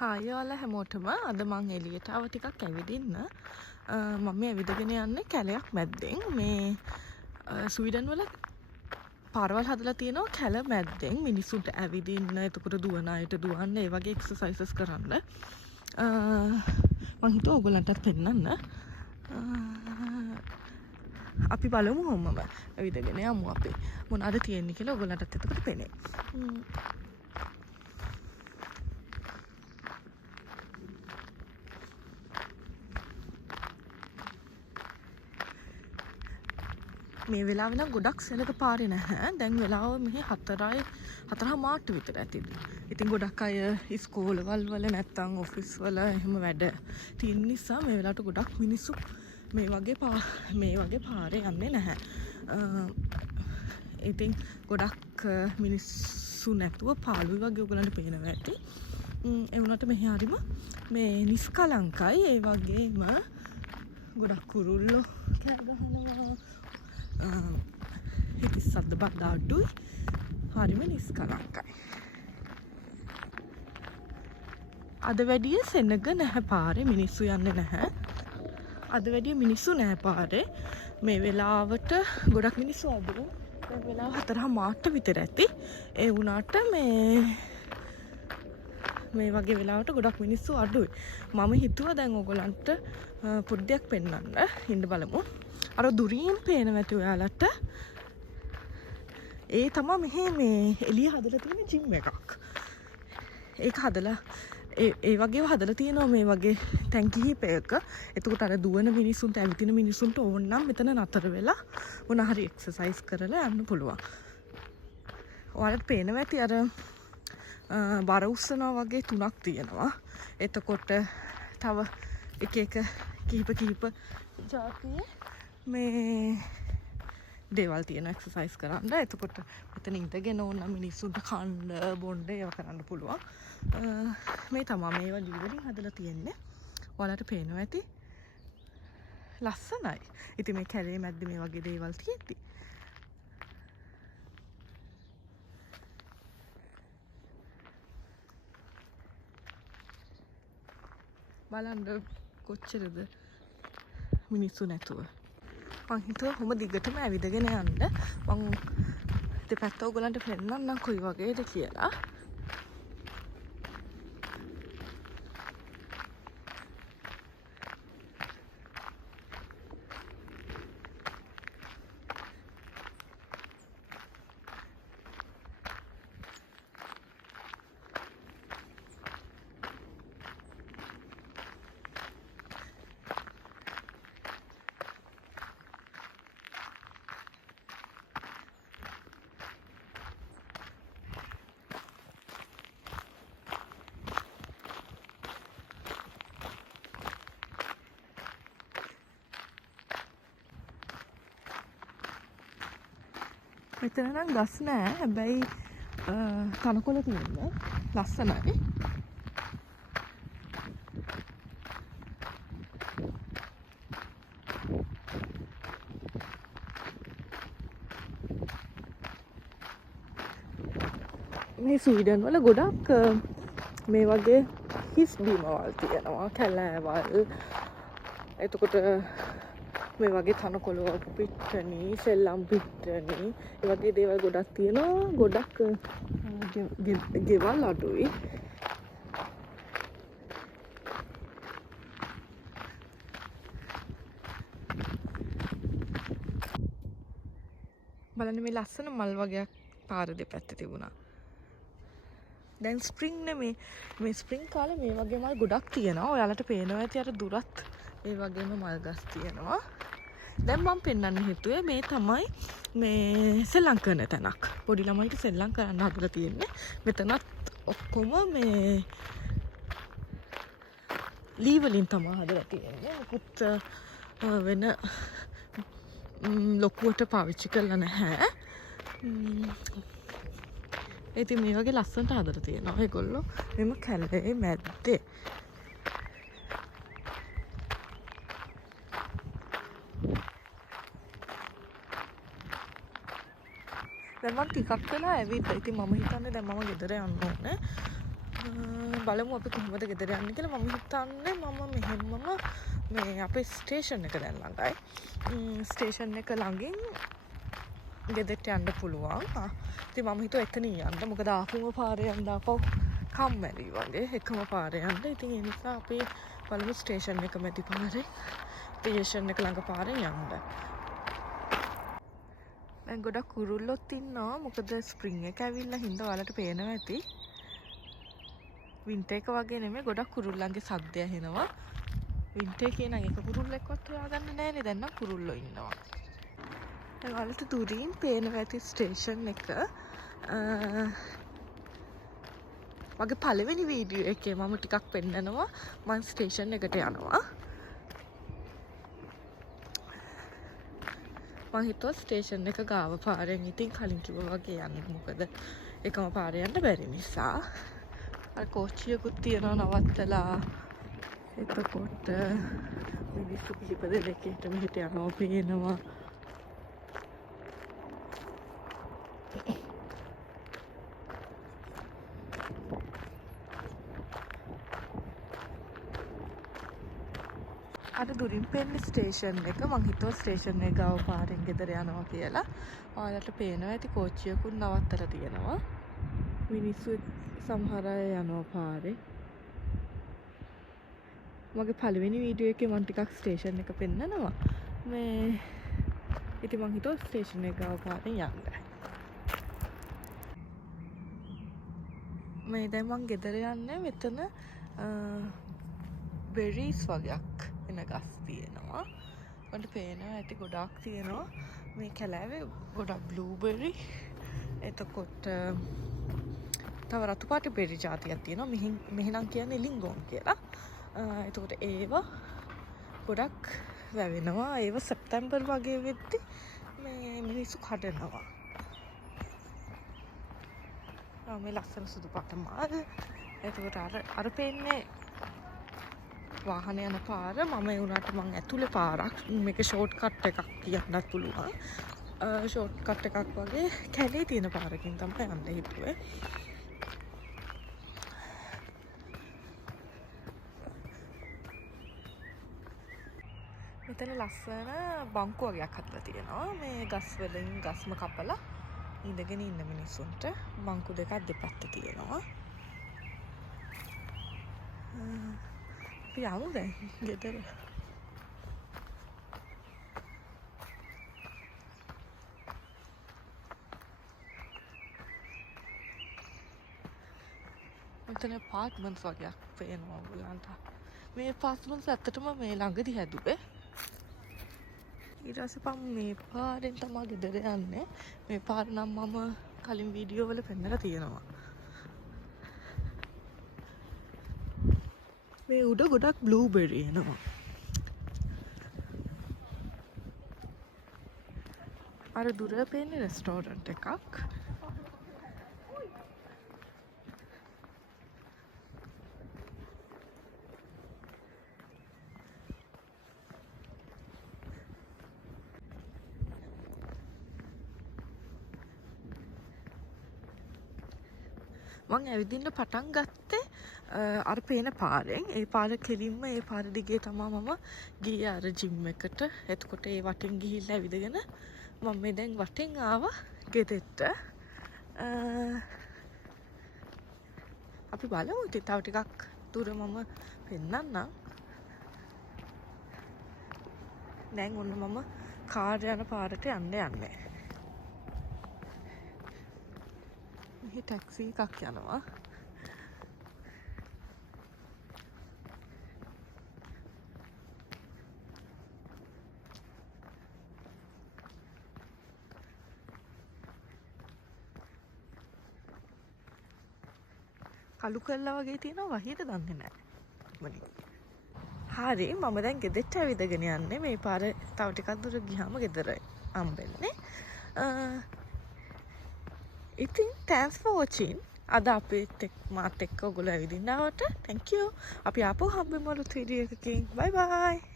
Hi ඔයාලා හැමෝටම අද මං එළියට ආව ටිකක් ඇවිදින්න. මම ඇවිදගෙන යන්නේ කැලයක් මැද්දෙන්. මේ ස්වීඩන් වල පාරවල් හදලා තියෙනවා කැල මැද්දෙන් මිනිස්සුන්ට ඇවිදින්න, එතකොට දුවන අයට දුවන්න, ඒ වගේ එක්සර්සයිසස් කරන්න. මං හිතුවා ඔයගොල්ලන්ටත් පෙන්නන්න. අපි බලමු ඔම්මම ඇවිදගෙන යමු අපි. මොනවද තියෙන්නේ කියලා ඔයගොල්ලන්ටත් එතකොට පෙනේ. මේ වෙලාව නම් ගොඩක් සෙනග පාරේ නැහැ. දැන් වෙලාව මෙහි 4:30 විතර ඇතිද. ඉතින් ගොඩක් අය ඉස්කෝලවල වල නැත්තම් ඔෆිස් වල එහෙම වැඩ තියෙන නිසා මේ වෙලාවට ගොඩක් මිනිස්සු මේ වගේ පාරේ යන්නේ නැහැ. ඉතින් ගොඩක් මිනිස්සු නැතුව පාළුයි වගේ ඔයගලන්ට පේනවා ඇති. ඒ වුණාට මෙහි හරිම මේ නිස්කලංකයි. ඒ වගේම ගොඩක් කුරුල්ලෝ කෑ ගහනවා. හිති සද්ද බද්ද අඩුයි. හරිම නිස්කලංකයි. අද වැඩිය සෙනග නැහැ පාරේ, මිනිස්සු යන්නේ නැහැ. අද වැඩිය මිනිස්සු නැහැ පාරේ. මේ වෙලාවට ගොඩක් මිනිස්සු අඩුයි. දැන් වෙලාව 4:30 විතර ඇති. ඒ වුණාට මේ වගේ වෙලාවට ගොඩක් මිනිස්සු අඩුයි. මම හිතුවා දැන් ඔයගලන්ට පොඩ්ඩක් පෙන්වන්න. ඉන්න බලමු. අර දුරින් පේනවා ඇති ඔයාලට. ඒ තමයි මෙහි මේ එළිය හදලා තියෙන ජිම් එකක්. ඒක හදලා ඒ වගේව හදලා තියෙනවා මේ වගේ තැන් කිහිපයක. එතකොට අර දුවන මිනිස්සුන්ට, ඇවිදින මිනිස්සුන්ට ඕන නම් මෙතන නතර වෙලා මොන හරි එක්සර්සයිස් කරලා යන්න පුළුවන්. ඔයාලට පේනවා ඇති අර බර උස්සනවා වගේ 3ක් තියෙනවා. එතකොට තව එක කිහිප ජාතියේ මේ දේවල් තියෙන එක්සර්සයිස් කරන්න. එතකොට මෙතන ඉඳගෙන ඕන මිනිස්සුන්ට කන්න බොන්න ඒවා කරන්න පුළුවන්. මේ තමයි මේවා ලිවලින් හදලා තියෙන්නේ. ඔයාලට පේනවා ඇති. ලස්සනයි. ඉතින් මේ කැලේ මැද්දේ මේ වගේ දේවල් තියෙද්දි බලන්න කොච්චරද මිනිස්සු නැතුව. මං හිතුවා කොහොම දිගටම ඇවිදගෙන යන්න. මං දෙපැත්ත ඔයගලන්ට පෙන්නන්නම් කොයි වගේද කියලා. මෙතන නම් ගස් නෑ. හැබැයි තනකොළ තියෙන්නේ. ලස්සනයි. මේ ස්වීඩන් වල ගොඩක් මේ වගේ හිස් බීමවල් තියෙනවා. කැලෑවල්. එතකොට මේ වගේ තනකොළ පිට්ටනි, සෙල්ලම් පිට්ටනි, ඒ වගේ දේවල් ගොඩක් තියෙනවා. ගොඩක් ගෙවල් අඩුයි. බලන්න මේ ලස්සන මල් වගේක් පාර දෙපැත්තේ තිබුණා. දැන් ස්ප්‍රින්ග් නෙමේ. මේ ස්ප්‍රින්ග් කාලේ මේ වගේ මල් ගොඩක් තියෙනවා. ඔයාලට පේනවා ඇති අර දුරත් ඒ වගේම මල් ගස් තියෙනවා. දැන් මම පෙන්වන්න හිතුවේ මේ තමයි මේ සෙල්ලම් කරන තැනක්. පොඩි ළමයිට සෙල්ලම් කරන්න හදලා තියෙන්නේ. මෙතනත් ඔක්කොම මේ ලී වලින් තමයි හදලා තියෙන්නේ. මොකුත් වෙන ලොකුවට පාවිච්චි කරලා නැහැ. ඉතින් මේ වගේ ලස්සනට හදලා තියෙනවා ඒගොල්ලෝ මෙම කැලේ මැද්දේ. දැන් මම ටිකක් වෙලා ඇවිත් ඉතින් මම හිතන්නේ දැන් මම ගෙදර යන්න ඕනේ. දැන් බලමු අපි කොහොමද ගෙදර යන්නේ කියලා. මම හිතන්නේ මම මෙහෙමම මේ අපේ ස්ටේෂන් එක දැන් ළඟයි. ස්ටේෂන් එක ළඟින් ගෙදරට යන්න පුළුවන්. ඉතින් මම හිතුවා එතනින් යන්න. මොකද ආපුම පාරේ යන්න ආපහු කම්මැලි වගේ එකම පාරේ යන්න. ඉතින් ඒ නිසා අපි බලමු ස්ටේෂන් එක මැදි පාරේ ස්ටේෂන් එක ළඟ පාරෙන් යන්න. දැන් ගොඩක් කුරුල්ලොත් ඉන්නවා. මොකද ස්ප්‍රින්ග් එක ඇවිල්ලා හින්දා ඔයාලට පේනවා ඇති. වින්ටර් එක වගේ නෙමෙයි ගොඩක් කුරුල්ලන්ගේ සද්ද ඇහෙනවා. වින්ටර් එකේ නම් එක කුරුල්ලෙක්වත් හොයාගන්න නැහැ. දැන් නම් කුරුල්ලෝ ඉන්නවා. දැන් ඔයාලට දුරින් පේනවා ඇති ස්ටේෂන් එක. මගේ පළවෙනි වීඩියෝ එකේ මම ටිකක් පෙන්නනවා මම ස්ටේෂන් එකට යනවා. මම හිතුවා ස්ටේෂන් එක ගාව පාරෙන් ඉතින් කලින් කිව්වා වගේ යන්න. මොකද එකම පාරේ යන්න බැරි නිසා. අර කෝච්චියකුත් තියනවා නවත්තලා. එතකොට මිනිස්සු කිහිප දෙනෙක් මෙහෙට යනවා පේනවා. අර දුරින් පෙන්නේ ස්ටේෂන් එක. මං හිතුවා ස්ටේෂන් එක ගාව පාරෙන් ගෙදර යනවා කියලා. ඔයාලට පේනවා ඇති කෝච්චියකුත් නවත්තලා තියෙනවා. මිනිස්සු සමහර අය යනවා පාරේ. මගේ පළවෙනි වීඩියෝ එකේ මං ටිකක් ස්ටේෂන් එක පෙන්නනවා. මේ ඉතින් මං හිතුවා ස්ටේෂන් එක ගාව පාරෙන් යන්න. මේ දැන් මං ගෙදර යන්නේ. මෙතන බෙරීස් වගේක් එන ගස් තියෙනවා. ඔයාලට පේනවා ඇති ගොඩක් තියෙනවා. මේ කැලෑවේ ගොඩක් බ්ලූබෙරි. එතකොට තව රතු පාට බෙරි జాතියක් තියෙනවා. මෙහෙනම් කියන්නේ ලින්ගෝන් කියලා. එතකොට ඒව ගොඩක් වැවෙනවා. ඒව සෙප්තැම්බර් වගේ වෙද්දි මේ මිනිස්සු කඩනවා. මේ ලස්සන සුදු පාට මාල්. එතකොට අර පේන්නේ වාහන යන පාර. මම ඒ වුණාට මං ඇතුලේ පාරක්. මේක ෂෝට් කට් එකක් කියන්නත් පුළුවන්. ෂෝට් කට් එකක් වගේ කැලේ තියෙන පාරකින් තමයි යන්න හිතුවේ. මෙතන ලස්සන බංකු වගේක් හදලා තියෙනවා. මේ ගස් වලින් ගස්ම කපලා ඉඳගෙන ඉන්න මිනිස්සුන්ට බංකු දෙකක් දෙපැත්ත තියෙනවා. අපි යමු දැන් ගෙදර. මෙතන පාර්ට්මන්ට්ස් වගේක් පේනවා ඔයගලන්ට. මේ පාර්ට්මන්ට්ස් ඇත්තටම මේ ළඟදී හැදුවේ. ඊට පස්සේ මේ පාරෙන් තමයි ගෙදර යන්නේ. මේ පාර නම් මම කලින් වීඩියෝ වල පෙන්නලා තියෙනවා. මේ උඩ ගොඩක් බ්ලූබෙරි එනවා. අර දුර පේන්නේ රෙස්ටෝරන්ට් එකක්. මං ඇවිදින්න පටන් ගත්තේ අර පේන පාරෙන්. ඒ පාර කෙලින්ම ඒ පාර දිගේ තමයි මම ගියේ අර ජිම් එකට. එතකොට ඒ වටින් ගිහිල්ලා ඇවිදගෙන මම මේ දැන් වටින් ආවා ගෙදෙට්ට. අපි බලමු ඉතින් තව ටිකක් දුර මම පෙන්නන්නම්. දැන් ඔන්න මම කාර් යන පාරට යන්නේ. මෙහි ටැක්සි එකක් යනවා. කළු කල්ලා වගේ තියෙනවා වහියට දන්නේ නැහැ. හරි මම දැන් ගෙදරට ඇවිදගෙන යන්නේ. මේ පාර තව ටිකක් දුර ගියාම ගෙදර හම්බෙන්නේ. ඉතින් thanks for watching. අද අපේ මාත් එක්ක ඔයගොල්ලෝ ඇවිදින්න ආවට thank you. අපි ආපහු හම්බෙමු අලුත් වීඩියෝ එකකින්. bye bye.